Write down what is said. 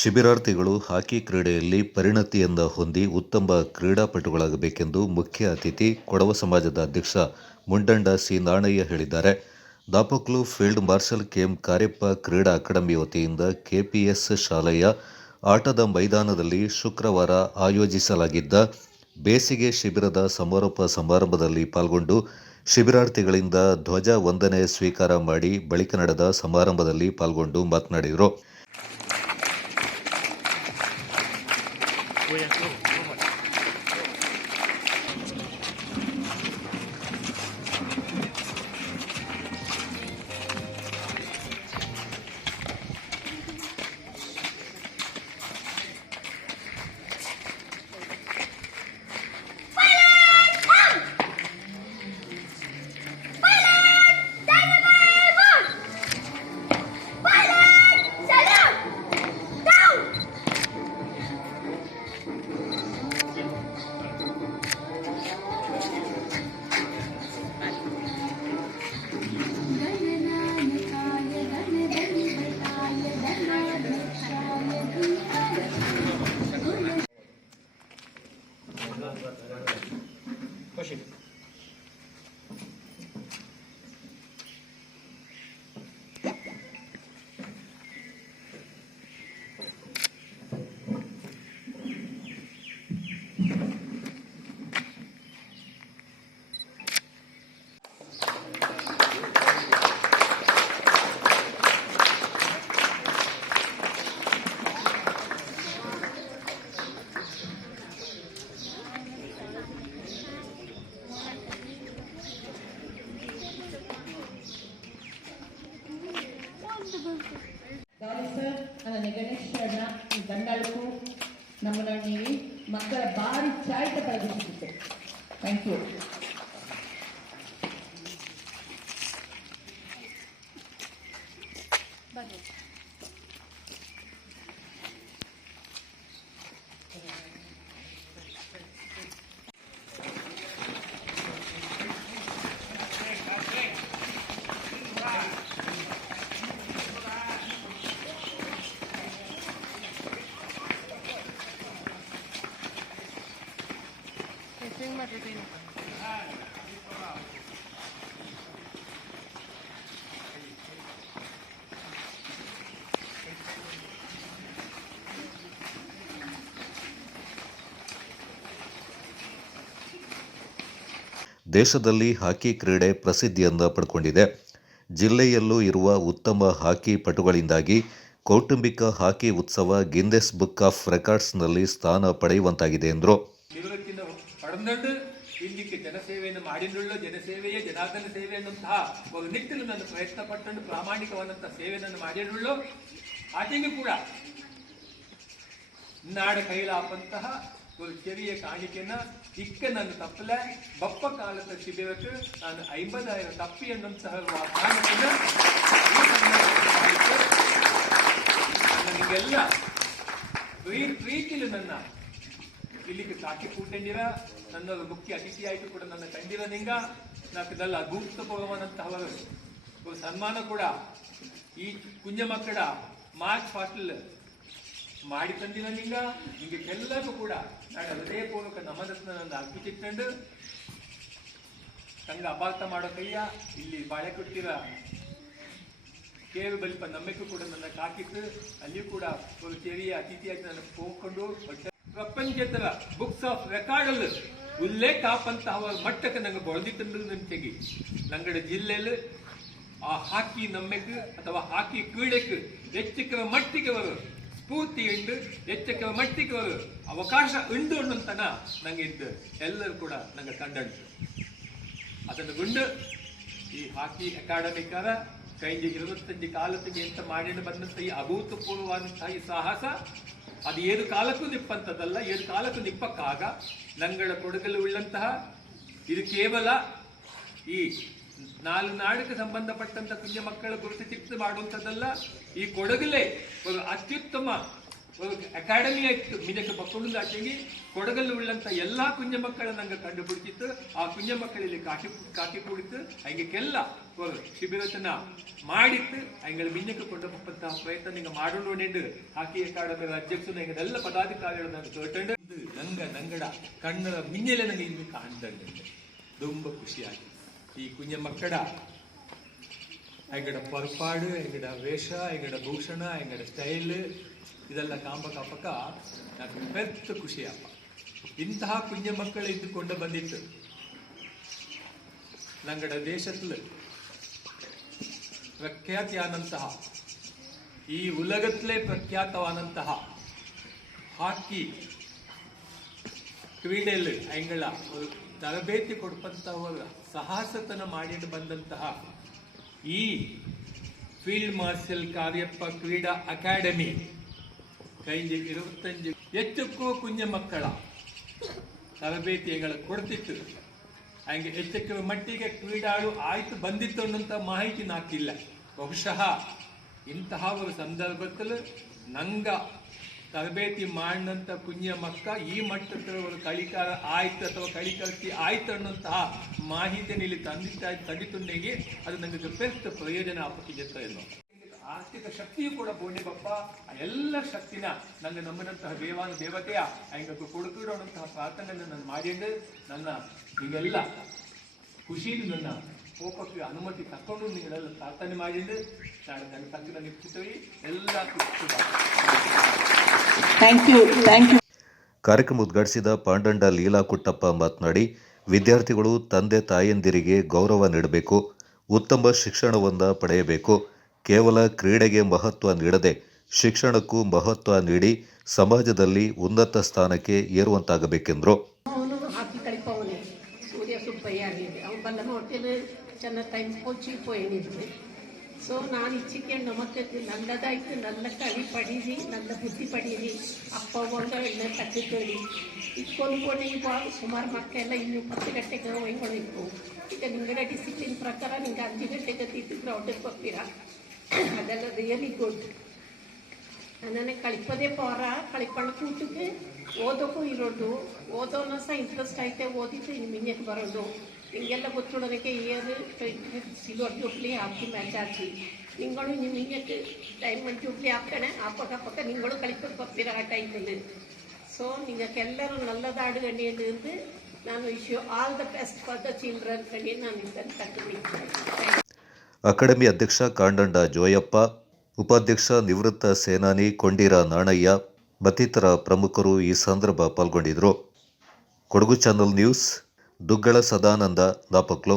ಶಿಬಿರಾರ್ಥಿಗಳು ಹಾಕಿ ಕ್ರೀಡೆಯಲ್ಲಿ ಪರಿಣತಿಯನ್ನ ಹೊಂದಿ ಉತ್ತಮ ಕ್ರೀಡಾಪಟುಗಳಾಗಬೇಕೆಂದು ಮುಖ್ಯ ಅತಿಥಿ ಕೊಡವ ಸಮಾಜದ ಅಧ್ಯಕ್ಷ ಮುಂಡಂಡ ಸಿ ನಾಣಯ್ಯ ಹೇಳಿದ್ದಾರೆ. ದಾಪಕ್ಲು ಫೀಲ್ಡ್ ಮಾರ್ಷಲ್ ಕೆಎಂ ಕಾರ್ಯಪ್ಪ ಕ್ರೀಡಾ ಅಕಾಡೆಮಿ ವತಿಯಿಂದ ಕೆಪಿಎಸ್ ಶಾಲೆಯ ಆಟದ ಮೈದಾನದಲ್ಲಿ ಶುಕ್ರವಾರ ಆಯೋಜಿಸಲಾಗಿದ್ದ ಬೇಸಿಗೆ ಶಿಬಿರದ ಸಮಾರೋಪ ಸಮಾರಂಭದಲ್ಲಿ ಪಾಲ್ಗೊಂಡು ಶಿಬಿರಾರ್ಥಿಗಳಿಂದ ಧ್ವಜ ವಂದನೆ ಸ್ವೀಕಾರ ಮಾಡಿ ಬಳಿಕ ನಡೆದ ಸಮಾರಂಭದಲ್ಲಿ ಪಾಲ್ಗೊಂಡು ಮಾತನಾಡಿದರು. way I feel. ಸರ್ ನನ್ನ ಗಣೇಶ್ ಅಣ್ಣ ಗಂಡಾಳಕ್ಕೂ ನಮ್ಮನ್ನ ನೀವು ಮಕ್ಕಳ ಭಾರಿ ಚಾಯಿತ ಪಡೆದಿರುತ್ತೆ ಥ್ಯಾಂಕ್ ಯು ಬನ್ನಿ. ದೇಶದಲ್ಲಿ ಹಾಕಿ ಕ್ರೀಡೆ ಪ್ರಸಿದ್ಧಿಯನ್ನು ಪಡ್ಕೊಂಡಿದೆ ಜಿಲ್ಲೆಯಲ್ಲೂ ಇರುವ ಉತ್ತಮ ಹಾಕಿ ಪಟುಗಳಿಂದಾಗಿ ಕೌಟುಂಬಿಕ ಹಾಕಿ ಉತ್ಸವ ಗಿನ್ನೆಸ್ ಬುಕ್ ಆಫ್ ರೆಕಾರ್ಡ್ಸ್ನಲ್ಲಿ ಸ್ಥಾನ ಪಡೆಯುವಂತಾಗಿದೆ ಎಂದರು. ಇಲ್ಲಿಗೆ ಜನಸೇವೆಯನ್ನು ಮಾಡಿದ್ದುಳ್ಳ ಜನಸೇವೆಯೇ ಜನಾರ್ದನ ಸೇವೆ ಅನ್ನುವಂತಹ ಒಂದು ನಿಟ್ಟಿನಲ್ಲಿ ನಾನು ಪ್ರಯತ್ನ ಪಟ್ಟುಕೊಂಡು ಪ್ರಾಮಾಣಿಕವಾದಂತಹ ಸೇವೆಯನ್ನು ಮಾಡಿರುಳ್ಳು ಆಚೆಗೂ ಕೂಡ ನಾಡ ಕೈಲಾಪಂತಹ சிறிய காணிக்கைன்னா ಇಕ್ಕ ನನ್ನ ತಪ್ಪಲೆ, ಬಪ್ಪ ಕಾಲದ சிபிரக்கு ನಾನು ಐಂಬದಾಯಿರ ತಪ್ಪಿ ಅನ್ನೋ ಸಹ ಈ ಸಂದರ್ಭದಲ್ಲಿ ನಾನು ನಿಮಗೆಲ್ಲ ಪ್ರೀ- ಪ್ರೀತಿಲಿ ನನ್ನ ಇಲ್ಲಿಗೆ ಸಾಕಿ ಕೂಟಂಡಿರ ನನ್ನ ಮುಖ್ಯ ಅತಿಥಿಯಾಯಿತು ಕೂಡ ನನ್ನ ಕಂಡಿರ ನಿಂಗ ನಾಕದಲ್ಲ ಅಭೂತಪೂರ್ವವಾದಂತಹ ಒಂದು ಸನ್ಮಾನ ಕೂಡ ಈ ಕುಂಜ ಮಕ್ಕಳ ಮಾರ್ಚ್ ಫಾಸ್ಟಲ್ ಮಾಡಿ ತಂದಿಲ್ಲ ನಿಂಗ ನಿಂಗೆ ಎಲ್ಲರಿಗೂ ಕೂಡ ನಾನು ಹೃದಯಪೂರ್ವಕ ನಮನಸ್ನ ನನ್ನ ಅರ್ಪಿಸಿಕೊಂಡು ತಂಗ ಅಪಾರ್ಥ ಮಾಡೋ ಕೈಯ ಇಲ್ಲಿ ಬಾಳೆ ಕೊಟ್ಟಿರ ಕೇಳು ಬಲಿಪ ನಂಬಿಕೆ ಕೂಡ ನನ್ನ ಕಾಕಿತ್ತು. ಅಲ್ಲಿಯೂ ಕೂಡ ಒಂದು ಸೇರಿಯ ಅತಿಥಿಯಾಗಿ ನನ್ನ ಹೋಗ್ಕೊಂಡು ಪ್ರಪಂಚೇತರ ಬುಕ್ಸ್ ಆಫ್ ರೆಕಾರ್ಡ್ ಅಲ್ಲಿ ಉಲ್ಲೇಖ ಆಪಂತಹ ಮಟ್ಟಕ್ಕೆ ನಂಗೆ ಬೊಳ್ದಿತ್ತಂದ್ರ ನನ್ನ ತೆಗಿ ನಂಗಡ ಜಿಲ್ಲೆಯಲ್ಲಿ ಆ ಹಾಕಿ ನಮ್ಮಕ್ಕೆ ಅಥವಾ ಹಾಕಿ ಕ್ರೀಡೆಗೆ ಹೆಚ್ಚಿನ ಮಟ್ಟಿಗೆ ಅವರು ಸ್ಫೂರ್ತಿ ಉಂಡು ಎಚ್ಚಕ್ಕೆ ಮಟ್ಟಿಗೆ ಅವಕಾಶ ಉಂಡು ಅನ್ನೋಂತನ ನಂಗೆ ಎಲ್ಲರೂ ಕೂಡ ನಂಗೆ ಕಂಡುಂಟು. ಅದನ್ನು ಗುಂಡು ಈ ಹಾಕಿ ಅಕಾಡೆಮಿಕರ ಕೈಗೆ ಇರುವತ್ತಂಜು ಕಾಲತ್ತಿಗೆ ಎಂತ ಮಾಡಿ ಬಂದಂತ ಈ ಅಭೂತಪೂರ್ವವಾದಂತಹ ಈ ಸಾಹಸ, ಅದು ಏನು ಕಾಲಕ್ಕೂ ನಿಪ್ಪಂತದಲ್ಲ ಏನು ಕಾಲಕ್ಕೂ ನಿಪ್ಪಕ್ಕಾಗ. ನಂಗಳ ಕೊಡುಗಲು ಉಳ್ಳಂತಹ, ಇದು ಕೇವಲ ಈ ನಾಲ್ಕು ನಾಡಿಗೆ ಸಂಬಂಧಪಟ್ಟಂತ ಕುಂಜ ಮಕ್ಕಳ ಗುರುತು ಚಿತ್ರ ಮಾಡುವಂಥದ್ದಲ್ಲ, ಈ ಕೊಡಗಲೇ ಒಂದು ಅತ್ಯುತ್ತಮ ಒಂದು ಅಕಾಡೆಮಿ ಆಯ್ತು. ಮಿನಕ್ಕೆ ಪಕ್ಕೊಂಡು ಆಚೆಗೆ ಕೊಡಗಲ್ಲಿ ಉಳ್ಳಂತ ಎಲ್ಲಾ ಕುಂಜ ಮಕ್ಕಳ ನಂಗೆ ಆ ಕುಂಜ ಮಕ್ಕಳಲ್ಲಿ ಕಾಕಿ ಕಾಕಿ ಕುಡಿತು, ಹಂಗೆ ಕೆಲ್ಲ ஒரு ಶಿಬಿರತನ ಮಾಡಿತ್ತು. ಅವುಗಳ ಮಿನ್ನಕ್ಕೆ ಕೊಂಡು ಹೋಗುವಂತಹ ಪ್ರಯತ್ನ ನಿಂಗೆ ಮಾಡೋಣ ನೆಂಡು. ಹಾಕಿ ಅಕಾಡೆಮಿ ಅಧ್ಯಕ್ಷ ಎಲ್ಲ ಪದಾಧಿಕಾರಿಗಳು ನಂಗೆ ಕೇಳ್ಕೊಂಡು ನಂಗ, ನಂಗಡ ಕಣ್ಣರ ಮಿನ್ನೆಲೆ ನನಗೆ ಇಲ್ಲಿ ಕಾಣ್ತಂಡ ತುಂಬ ಖುಷಿಯಾಗಿ ಈ ಕುಂಜ ಮಕ್ಕಡ അയങ്ങളുടെ ಪರ್ಪಾಡು ಎಂಗಡ ವೇಷ അയങ്ങളുടെ ಭೂಷಣ അയങ്ങളുടെ ಸ್ಟೈಲ್ ಇದೆಲ್ಲ ಕಾಂಬ ಕಾಪಕ నాకు ಪೆತ್ತ ಖುಷಿಯಪ್ಪ. ಇಂತಹ ಕುಂಜ ಮಕ್ಕಳು ಇದ್ದುಕೊಂಡು ಬಂದಿತ್ತು. ನಂಗಡ ದೇಶದಲ್ಲಿ ಪ್ರಖ್ಯಾತಿಯಾದಂತಹ, ಈ ಉಲಗತ್ಲೇ ಪ್ರಖ್ಯಾತವಾದಂತಹ ಹಾಕಿ ಕ್ರೀಡೆಯಲ್ಲಿ ಅಂಗಳ ತರಬೇತಿ ಕೊಡುವಂತಹ ಸಾಹಸತನ ಮಾಡಿ ಬಂದಂತಹ ಈ ಫೀಲ್ಡ್ ಮಾರ್ಷಲ್ ಕಾರ್ಯಪ್ಪ ಕ್ರೀಡಾ ಅಕಾಡೆಮಿ ಕೈಂಜಿ ಇರುವತ್ತಂಜು ಹೆಚ್ಚಕ್ಕೂ ಕುಂಜ ಮಕ್ಕಳ ತರಬೇತಿಗಳು ಕೊಡ್ತಿತ್ತು. ಹಂಗೆ ಹೆಚ್ಚಕ್ಕೆ ಮಟ್ಟಿಗೆ ಕ್ರೀಡಾಳು ಆಯ್ತು ಬಂದಿತ್ತು ಅನ್ನೋಂಥ ಮಾಹಿತಿ ನಾಕಿಲ್ಲ. ಬಹುಶಃ ಇಂತಹ ಒಂದು ಸಂದರ್ಭದಲ್ಲಿ ನಂಗ ತರಬೇತಿ ಮಾಡಿದಂಥ ಪುಣ್ಯ ಮಕ್ಕ ಈ ಮಟ್ಟದ ಒಂದು ಕಳಿಕಾರ ಆಯ್ತು ಅಥವಾ ಕಳಿಕರ್ತಿ ಆಯ್ತು ಅನ್ನೋಂತಹ ಮಾಹಿತಿ ಇಲ್ಲಿ ತಂದಿತ್ತ ತುಂಡಿಗೆ ಅದು ನನಗೆ ಬೆಸ್ಟ್ ಪ್ರಯೋಜನ ಆಗುತ್ತಿದ್ದ ಎನ್ನು ಆರ್ಥಿಕ ಶಕ್ತಿಯು ಕೂಡ ಬೋಣಿ ಬಪ್ಪ ಆ ಎಲ್ಲ ಶಕ್ತಿನ ನನಗೆ ನಮ್ಮನಂತಹ ದೇವಾನ ದೇವತೆಯ ಹೆಂಗಕ್ಕೂ ಅನ್ನೋಂತಹ ಪ್ರಾರ್ಥನೆಯನ್ನು ನಾನು ಮಾಡಿದ್ದು. ನನ್ನ ನೀವೆಲ್ಲ ಖುಷಿಯಿಂದ ನನ್ನ ಕೋಪಕ್ಕೆ ಅನುಮತಿ ತಕೊಂಡು ನೀವೆಲ್ಲ ಪ್ರಾರ್ಥನೆ ಮಾಡಿದ್ರೆ ನಾಳೆ ನನ್ನ ತಕ್ಷಣ ನಿಶ್ಚಿತವಿ ಎಲ್ಲ ಥ್ಯಾಂಕ್ ಯು ಥ್ಯಾಂಕ್ ಯು ಕಾರ್ಯಕ್ರಮ ಉದ್ಘಾಟಿಸಿದ ಪಾಂಡಂಡ ಲೀಲಾ ಕುಟ್ಟಪ್ಪ ಮಾತನಾಡಿ ವಿದ್ಯಾರ್ಥಿಗಳು ತಂದೆ ತಾಯಂದಿರಿಗೆ ಗೌರವ ನೀಡಬೇಕು ಉತ್ತಮ ಶಿಕ್ಷಣವನ್ನು ಪಡೆಯಬೇಕು ಕೇವಲ ಕ್ರೀಡೆಗೆ ಮಹತ್ವ ನೀಡದೆ ಶಿಕ್ಷಣಕ್ಕೂ ಮಹತ್ವ ನೀಡಿ ಸಮಾಜದಲ್ಲಿ ಉನ್ನತ ಸ್ಥಾನಕ್ಕೆ ಏರುವಂತಾಗಬೇಕೆಂದರು. ಚೆನ್ನಾಗಿ ಟೈಮ್ ಚೀಪು ಹೇಳಿದ್ವಿ ಸೊ ನಾನು ಇಚ್ಚಿಕೊಂಡು ನಮಕ್ಕೆ ನನ್ನದಾಯ್ತು, ನನ್ನ ಕವಿ ಪಡೀರಿ ನನ್ನ ಬುದ್ಧಿ ಪಡೀರಿ ಅಪ್ಪ ಒಂದು ಎಣ್ಣೆ ತಗ್ಗಿದ್ದೇಳಿ ಈಗ ಕೊಲ್ಕೊಂಡು ಇವಾಗ ಸುಮಾರು ಮಕ್ಕಳೆಲ್ಲ ಇನ್ನು ಇಪ್ಪತ್ತು ಗಂಟೆಗೆ ಒಯ್ಕೊಳ್ಬೇಕು ಈಗ ನಿಮಗೆ ಡಿಸಿಪ್ಲಿನ್ ಪ್ರಕಾರ ನಿಮ್ಗೆ ಅഞ്ചು ಗಂಟೆಗೆ ತಿದ್ದು ಗ್ರೌಂಡಿಗೆ ಕೊಡ್ತೀರಾ ಅದೆಲ್ಲ ರಿಯಲಿ ಗುಡ್ ನನಗೆ ಕಳಿಪದೇ ಪವರ ಕಳಿಪಣ್ಣ ಕೂಟಕ್ಕೆ ಓದೋಕ್ಕೂ ಇರೋದು. ಓದೋನ ಸಹ ಇಂಟ್ರೆಸ್ಟ್ ಐತೆ ಓದಿದ್ದೆ ನಿಮ್ಮ ಹಿಂಗೆ ಬರೋದು? ಹಿಂಗೆಲ್ಲ ಗೊತ್ತಿಡೋದಕ್ಕೆ ಏನು ಸಿಲ್ವರ್ ಜೂಬ್ಲಿ ಹಾಕಿ ಮ್ಯಾಚ್ ಹಾಕಿ ನಿಂಗಳು ನೀವು ಹಿಂಗೆ ಡೈಮಂಡ್ ಜೂಬ್ಲಿ ಹಾಕ್ತಾನೆ, ಆ ಪಕ್ಕ ಪಕ್ಕ ನಿಂಗಳು ಕಳಿಕೊಂಡು ಬರ್ತೀರ ಆ ಟೈಮಲ್ಲಿ ಸೊ ನಿಮಗೆಲ್ಲರೂ ನಲ್ಲದಾಡು ಗಣಿಯಲ್ಲಿருந்து ನಾನು wish you all the best for the children ಗಣಿ ನಾನು ಇದನ್ನು ಕಟ್ಟಿದ್ದೀನಿ. ಅಕಾಡೆಮಿ ಅಧ್ಯಕ್ಷ ಕಾಂಡಂಡ ಜೋಯಪ್ಪ, ಉಪಾಧ್ಯಕ್ಷ ನಿವೃತ್ತ ಸೇನಾನಿ ಕೊಂಡೀರ ನಾಣಯ್ಯ, ಮತ್ತಿತರ ಪ್ರಮುಖರು ಈ ಸಂದರ್ಭ ಪಾಲ್ಗೊಂಡಿದ್ದರು ಕೊಡಗು ಚಾನಲ್ ನ್ಯೂಸ್ ದುಗ್ಗಳ ಸದಾನಂದ ದಾಪಕ್ಲು